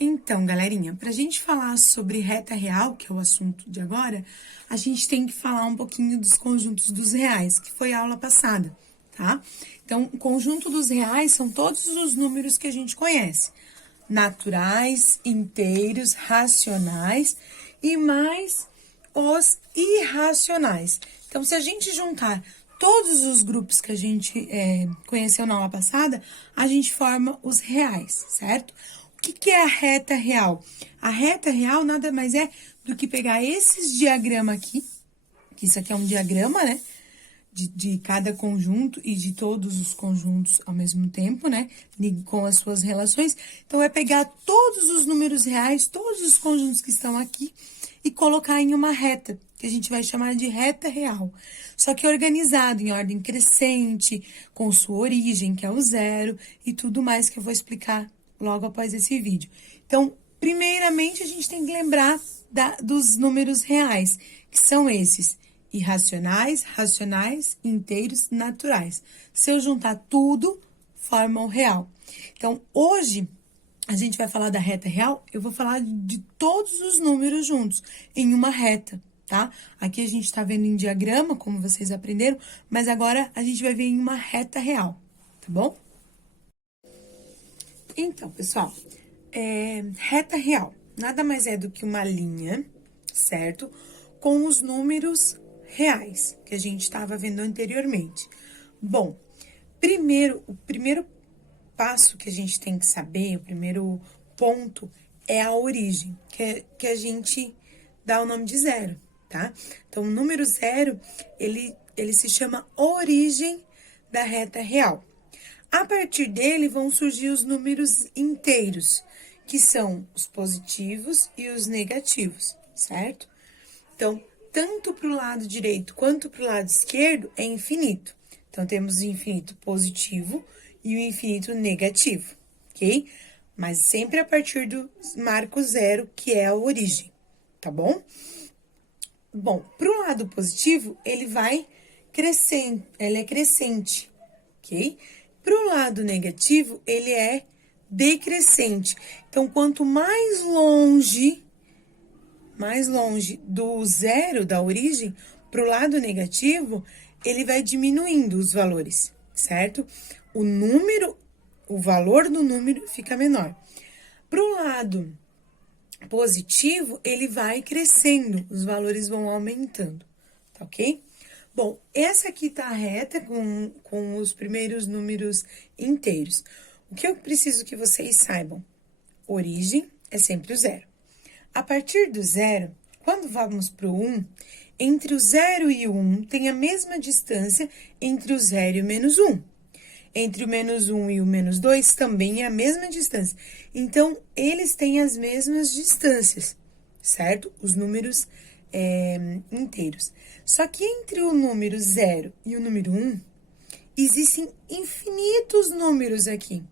Então, galerinha, para a gente falar sobre reta real, que é o assunto de agora, a gente tem que falar um pouquinho dos conjuntos dos reais, que foi a aula passada, tá? Então, o conjunto dos reais são todos os números que a gente conhece: naturais, inteiros, racionais e mais os irracionais. Então, se a gente juntar todos os grupos que a gente conheceu na aula passada, a gente forma os reais, certo? O que é a reta real? A reta real nada mais é do que pegar esses diagramas aqui, que isso aqui é um diagrama, né? De cada conjunto e de todos os conjuntos ao mesmo tempo, né? Com as suas relações. Então, é pegar todos os números reais, todos os conjuntos que estão aqui e colocar em uma reta, que a gente vai chamar de reta real. Só que organizado em ordem crescente, com sua origem, que é o zero, e tudo mais que eu vou explicar logo após esse vídeo. Então, primeiramente, a gente tem que lembrar dos números reais, que são esses: irracionais, racionais, inteiros, naturais. Se eu juntar tudo, forma o real. Então, hoje, a gente vai falar da reta real, eu vou falar de todos os números juntos, em uma reta, tá? Aqui a gente tá vendo em diagrama, como vocês aprenderam, mas agora a gente vai ver em uma reta real, tá bom? Então, pessoal, reta real nada mais é do que uma linha, certo? Com os números reais, que a gente estava vendo anteriormente. Bom, o primeiro passo que a gente tem que saber, o primeiro ponto, é a origem, que a gente dá o nome de zero, tá? Então, o número zero, ele se chama origem da reta real. A partir dele vão surgir os números inteiros, que são os positivos e os negativos, certo? Então, tanto para o lado direito quanto para o lado esquerdo é infinito. Então, temos o infinito positivo e o infinito negativo, ok? Mas sempre a partir do marco zero, que é a origem, tá bom? Bom, para o lado positivo, ele vai crescendo, ele é crescente, ok? Para o lado negativo, ele é decrescente. Então, quanto mais longe do zero, da origem, para o lado negativo, ele vai diminuindo os valores, certo? O valor do número fica menor. Para o lado positivo, ele vai crescendo, os valores vão aumentando, tá ok? Bom, essa aqui tá a reta com os primeiros números inteiros. O que eu preciso que vocês saibam? Origem é sempre o zero. A partir do zero, quando vamos para o 1, entre o 0 e o 1 tem a mesma distância entre o 0 e o menos 1. Entre o menos 1 e o menos 2 também é a mesma distância. Então, eles têm as mesmas distâncias, certo? Os números inteiros. Só que entre o número 0 e o número 1, existem infinitos números aqui.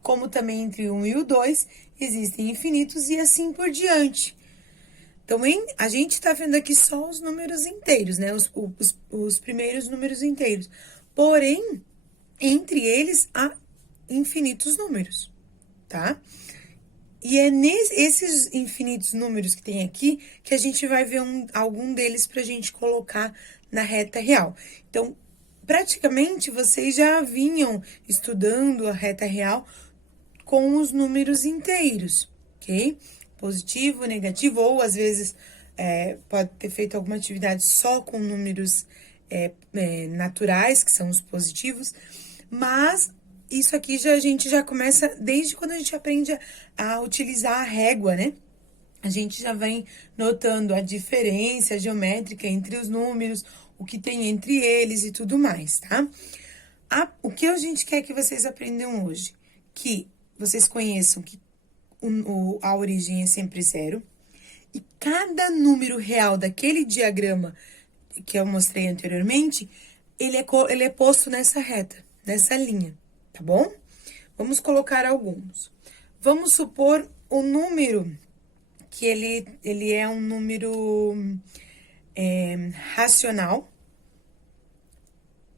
Como também entre o 1 e o 2, existem infinitos e assim por diante. Então, a gente está vendo aqui só os números inteiros, né? Os primeiros números inteiros. Porém, entre eles há infinitos números, tá? E é nesses infinitos números que tem aqui que a gente vai ver algum deles para a gente colocar na reta real. Então, praticamente, vocês já vinham estudando a reta real com os números inteiros, ok? Positivo, negativo, ou às vezes pode ter feito alguma atividade só com números naturais, que são os positivos, mas isso aqui a gente já começa desde quando a gente aprende a utilizar a régua, né? A gente já vem notando a diferença geométrica entre os números, o que tem entre eles e tudo mais, tá? O que a gente quer que vocês aprendam hoje? Que vocês conheçam que a origem é sempre zero, e cada número real daquele diagrama que eu mostrei anteriormente, ele é posto nessa reta, nessa linha, tá bom? Vamos colocar alguns. Vamos supor o número que ele é um número racional,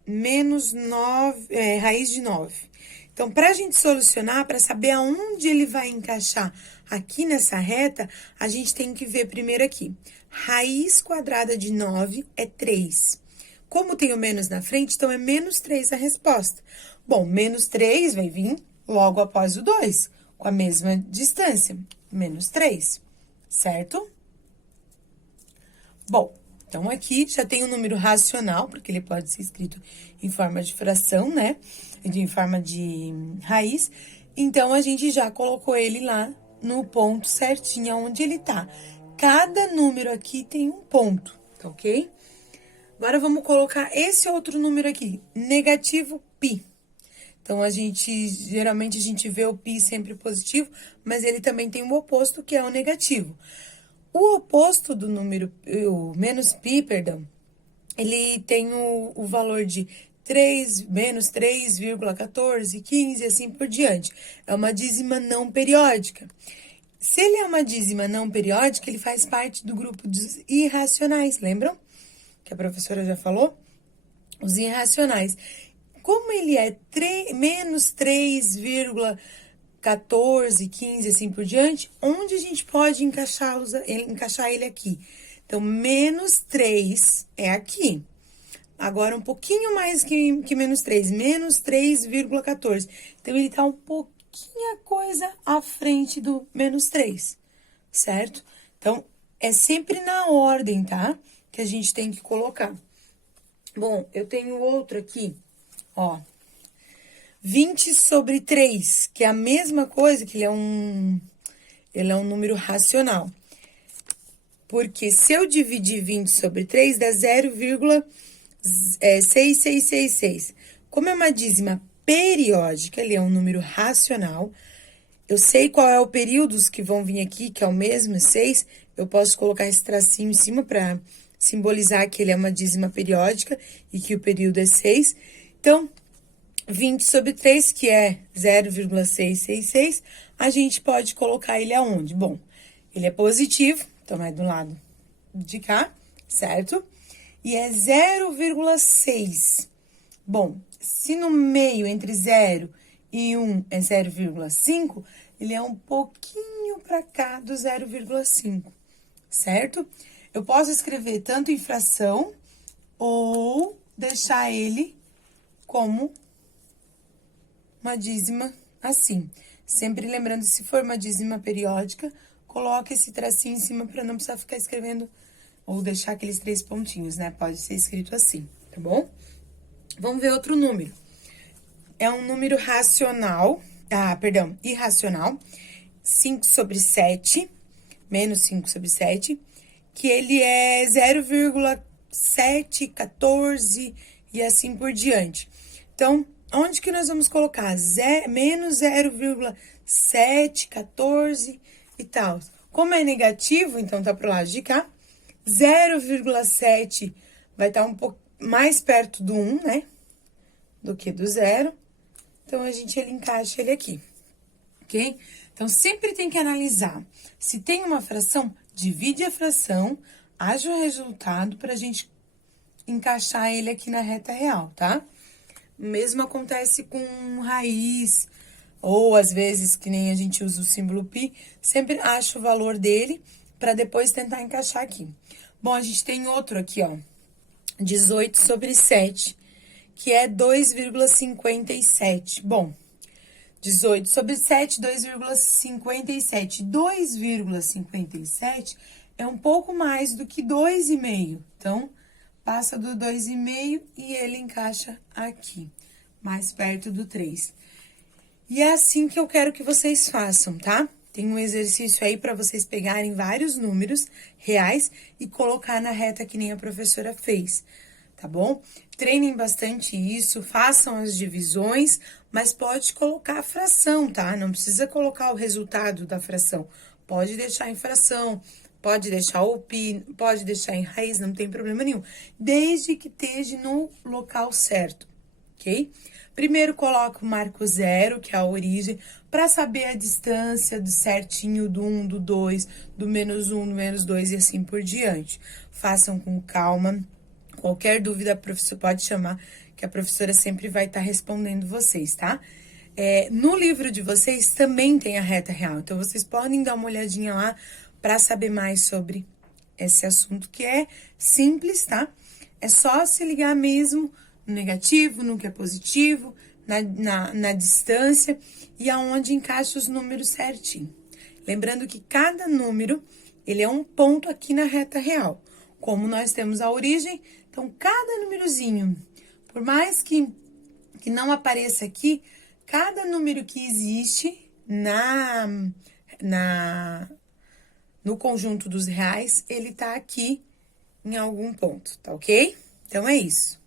menos 9, raiz de 9. Então, para a gente solucionar, para saber aonde ele vai encaixar aqui nessa reta, a gente tem que ver primeiro aqui. Raiz quadrada de 9 é 3. Como tem o menos na frente, então é menos 3 a resposta. Bom, menos 3 vai vir logo após o 2, com a mesma distância, menos 3, certo? Bom, então aqui já tem um número racional, porque ele pode ser escrito em forma de fração, né? Em forma de raiz. Então, a gente já colocou ele lá no ponto certinho onde ele tá. Cada número aqui tem um ponto, tá ok? Agora, vamos colocar esse outro número aqui, negativo π. Então, geralmente, a gente vê o π sempre positivo, mas ele também tem o oposto, que é o negativo. O oposto do número, o menos π, perdão, ele tem o valor de 3, menos 3,14, 15 e assim por diante. É uma dízima não periódica. Se ele é uma dízima não periódica, ele faz parte do grupo dos irracionais, lembram? Que a professora já falou? Os irracionais. Como ele é menos 3,14, 15 e assim por diante, onde a gente pode encaixar ele aqui? Então, menos 3 é aqui. Agora, um pouquinho mais que menos 3, menos 3,14. Então, ele tá um pouquinho coisa à frente do menos 3, certo? Então, é sempre na ordem, tá? Que a gente tem que colocar. Bom, eu tenho outro aqui, ó. 20 sobre 3, que é a mesma coisa, que ele é um número racional. Porque se eu dividir 20 sobre 3, dá 0,6666. Como é uma dízima periódica, ele é um número racional, eu sei qual é o período que vão vir aqui, que é o mesmo, 6, eu posso colocar esse tracinho em cima para simbolizar que ele é uma dízima periódica e que o período é 6. Então, 20 sobre 3, que é 0,666, a gente pode colocar ele aonde? Bom, ele é positivo, então é do lado de cá, certo? E é 0,6. Bom, se no meio, entre 0 e 1 é 0,5, ele é um pouquinho para cá do 0,5, certo? Eu posso escrever tanto em fração ou deixar ele como uma dízima assim. Sempre lembrando, se for uma dízima periódica, coloque esse tracinho em cima para não precisar ficar escrevendo ou deixar aqueles 3 pontinhos, né? Pode ser escrito assim, tá bom? Vamos ver outro número. É um número racional, irracional, 5 sobre 7, menos 5 sobre 7, que ele é 0,714 e assim por diante. Então, onde que nós vamos colocar? Menos 0,714 e tal. Como é negativo, então tá pro lado de cá. 0,7 vai estar um pouco mais perto do 1, né? Do que do 0. Então, ele encaixa ele aqui, ok? Então, sempre tem que analisar. Se tem uma fração, divide a fração, haja o resultado para a gente encaixar ele aqui na reta real, tá? O mesmo acontece com raiz, ou às vezes, que nem a gente usa o símbolo π, sempre acha o valor dele para depois tentar encaixar aqui. Bom, a gente tem outro aqui, ó, 18 sobre 7, que é 2,57. Bom, 18 sobre 7, 2,57. 2,57 é um pouco mais do que 2,5. Então, passa do 2,5 e ele encaixa aqui, mais perto do 3. E é assim que eu quero que vocês façam, tá? Tem um exercício aí para vocês pegarem vários números reais e colocar na reta que nem a professora fez, tá bom? Treinem bastante isso, façam as divisões, mas pode colocar a fração, tá? Não precisa colocar o resultado da fração. Pode deixar em fração, pode deixar o π, pode deixar em raiz, não tem problema nenhum. Desde que esteja no local certo, ok? Primeiro, coloca o marco 0, que é a origem, para saber a distância do certinho do 1, do 2, do menos 1, do menos 2 e assim por diante. Façam com calma. Qualquer dúvida, a professora pode chamar, que a professora sempre vai estar respondendo vocês, tá? No livro de vocês também tem a reta real, então vocês podem dar uma olhadinha lá para saber mais sobre esse assunto que é simples, tá? É só se ligar mesmo no negativo, no que é positivo, na distância e aonde encaixa os números certinho. Lembrando que cada número, ele é um ponto aqui na reta real. Como nós temos a origem, então cada númerozinho, por mais que não apareça aqui, cada número que existe no conjunto dos reais, ele tá aqui em algum ponto, tá ok? Então, é isso.